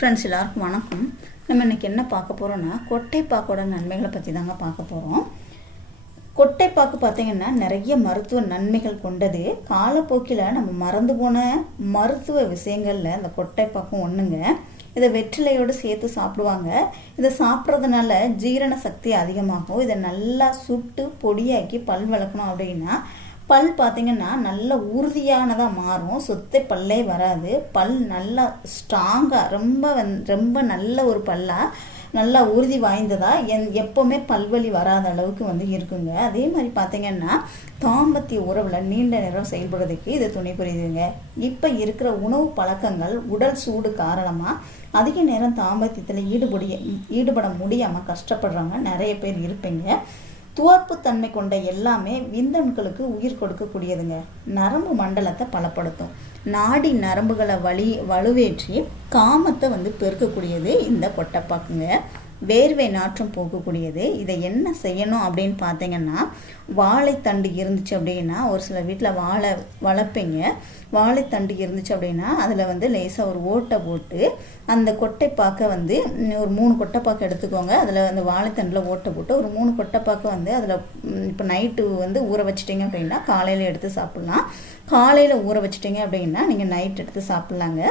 Friends எல்லாருக்கும் வணக்கம். நம்ம இன்னைக்கு என்ன பார்க்க போகிறோன்னா கொட்டைப்பாக்கோட நன்மைகளை பற்றி தாங்க பார்க்க போகிறோம் கொட்டைப்பாக்கு பார்த்தீங்கன்னா நிறைய மருத்துவ நன்மைகள் கொண்டது. காலப்போக்கில் நம்ம மறந்து போன மருத்துவ விஷயங்களில் இந்த கொட்டைப்பாக்கும் ஒன்றுங்க இதை வெற்றிலையோடு சேர்த்து சாப்பிடுவாங்க. இதை சாப்பிட்றதுனால ஜீரண சக்தி அதிகமாகும். இதை நல்லா சுட்டு பொடியாக்கி பல் விளக்கணும் அப்படின்னா பல் பார்த்தீங்கன்னா நல்ல உறுதியானதாக மாறும். சொத்தை பல்லே வராது. பல் நல்லா ஸ்ட்ராங்காக ரொம்ப வந் ரொம்ப நல்ல ஒரு பல்லாக நல்லா உறுதி வாய்ந்ததாக என் எப்போவுமே பல்வலி வராத அளவுக்கு வந்து இருக்குங்க. அதே மாதிரி பார்த்தீங்கன்னா தாம்பத்திய உறவில் நீண்ட நேரம் செயல்படுறதுக்கு இது துணை புரியுதுங்க. இப்போ இருக்கிற உணவு பழக்கங்கள் உடல் சூடு காரணமாக அதிக நேரம் தாம்பத்தியத்தில் ஈடுபடிய ஈடுபட முடியாமல் கஷ்டப்படுறவங்க நிறைய பேர் இருப்பீங்க. துவர்ப்புத்தன்மை கொண்ட எல்லாமே விந்தணுக்களுக்கு உயிர் கொடுக்கக்கூடியதுங்க. நரம்பு மண்டலத்தை பலப்படுத்தும். நாடி நரம்புகளை வலி வலுவேற்றி காமத்தை வந்து பெருக்கக்கூடியது இந்த கொட்டைப்பாக்குங்க வேர்வை நாற்றம் போகக்கூடியது. இதை என்ன செய்யணும் அப்படின்னு பார்த்தீங்கன்னா வாழைத்தண்டு இருந்துச்சு அப்படின்னா ஒரு சில வீட்டில் வாழை வளர்ப்பீங்க. வாழைத்தண்டு இருந்துச்சு அப்படின்னா அதில் வந்து லேசாக ஒரு ஓட்டை போட்டு அந்த கொட்டைப்பாக்கை வந்து ஒரு மூணு கொட்டைப்பாக்கை எடுத்துக்கோங்க. அதில் அந்த வாழைத்தண்டில் ஓட்டை போட்டு ஒரு மூணு கொட்டைப்பாக்கை வந்து அதில் இப்போ நைட்டு வந்து ஊற வச்சிட்டிங்க அப்படின்னா காலையில் எடுத்து சாப்பிட்லாம். காலையில் ஊற வச்சிட்டிங்க அப்படின்னா நீங்கள் நைட் எடுத்து சாப்பிட்லாங்க.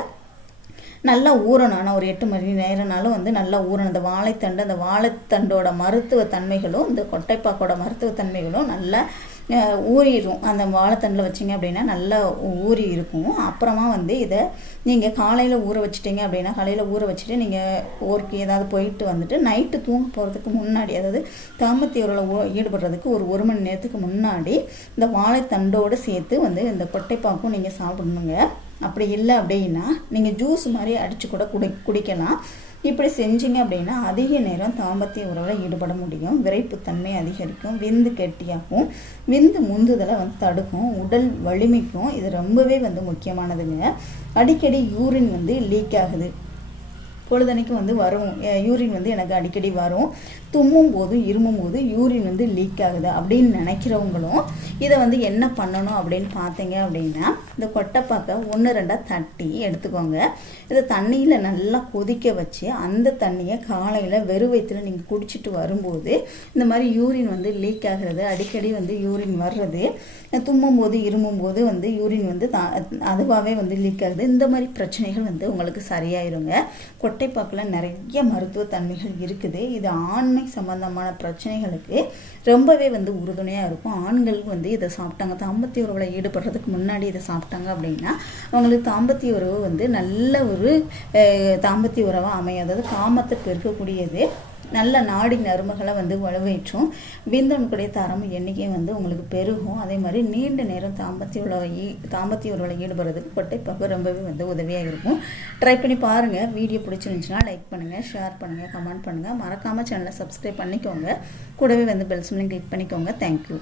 நல்லா ஊறணும். ஆனால் ஒரு எட்டு மணி நேரம்னாலும் வந்து நல்லா ஊறணும். அந்த வாழைத்தண்டு அந்த வாழைத்தண்டோட மருத்துவ தன்மைகளும் இந்த கொட்டைப்பாக்கோட மருத்துவ தன்மைகளும் நல்லா ஊறிடும். அந்த வாழைத்தண்டில் வச்சிங்க அப்படின்னா நல்லா ஊறி இருக்கும். அப்புறமா வந்து இதை நீங்கள் காலையில் ஊற வச்சிட்டிங்க அப்படின்னா காலையில் ஊற வச்சுட்டு நீங்கள் ஊருக்கு ஏதாவது போயிட்டு வந்துட்டு நைட்டு தூங்க போகிறதுக்கு முன்னாடி அதாவது தாமத்திய ஈடுபடுறதுக்கு ஒரு ஒரு மணி நேரத்துக்கு முன்னாடி இந்த வாழைத்தண்டோடு சேர்த்து வந்து இந்த கொட்டைப்பாக்கும் நீங்கள் சாப்பிடணுங்க. அப்படி இல்லை அப்படின்னா நீங்கள் ஜூஸ் மாதிரி அடித்து கூட குடி குடிக்கலாம். இப்படி செஞ்சீங்க அப்படின்னா அதிக நேரம் தாம்பத்திய உறவில் ஈடுபட முடியும். விரைப்புத்தன்மை அதிகரிக்கும். விந்து கெட்டியாகும். விந்து முந்துதலை வந்து தடுக்கும். உடல் வலிமைக்கும் இது ரொம்பவே வந்து முக்கியமானதுங்க. அடிக்கடி யூரின் வந்து லீக் ஆகுது. பொழுதனைக்கு வந்து வரும். யூரின் வந்து எனக்கு அடிக்கடி வரும். தும்மும் போதும் இருமும் போது யூரின் வந்து லீக் ஆகுது அப்படின்னு நினைக்கிறவங்களும் இதை வந்து என்ன பண்ணணும் அப்படின்னு பார்த்தீங்க அப்படின்னா இந்த கொட்டைப்பாக்கை ஒன்று ரெண்டாக தட்டி எடுத்துக்கோங்க. இதை தண்ணியில் நல்லா கொதிக்க வச்சு அந்த தண்ணியை காலையில் வெறும் வயிற்றுல நீங்கள் குடிச்சிட்டு வரும்போது இந்த மாதிரி யூரின் வந்து லீக் ஆகிறது அடிக்கடி வந்து யூரின் வர்றது தும்மும் போது இருமும் போது வந்து யூரின் வந்து அதுவாகவே வந்து லீக் ஆகுது. இந்த மாதிரி பிரச்சனைகள் வந்து உங்களுக்கு சரியாயிருங்க. கொட்டைப்பாக்கில் நிறைய மருத்துவ தன்மைகள் இருக்குது. இது ஆண்மை சம்பந்தமான பிரச்சனைகளுக்கு ரொம்பவே வந்து உறுதுணையாக இருக்கும். ஆண்களுக்கு வந்து இதை சாப்பிட்டாங்க. தாம்பத்திய உறவில் ஈடுபடுறதுக்கு முன்னாடி இதை சாப்பிட்டாங்க அப்படின்னா அவங்களுக்கு தாம்பத்திய உறவு வந்து நல்ல ஒரு தாம்பத்திய உறவாக அமையும். அதாவது காமத்தை இருக்கக்கூடியது நல்ல நாடி நறுமகளை வந்து வலுவேற்றும். விந்தணுக்குடைய தரம் எண்ணிக்கை வந்து உங்களுக்கு பெருகும். அதே மாதிரி நீண்ட நேரம் தாம்பத்திய உறவை தாம்பத்திய உறவில் ஈடுபடுறதுக்கு கொட்டை பப்பு ரொம்பவே வந்து உதவியாக இருக்கும். ட்ரை பண்ணி பாருங்கள் வீடியோ பிடிச்சிருந்துச்சுன்னா லைக் பண்ணுங்கள் ஷேர் பண்ணுங்கள் கமெண்ட் பண்ணுங்கள் மறக்காமல் சேனலை சப்ஸ்கிரைப் பண்ணிக்கோங்க. கூடவே வந்து பெல் கிளிக் பண்ணிக்கோங்க. தேங்க்யூ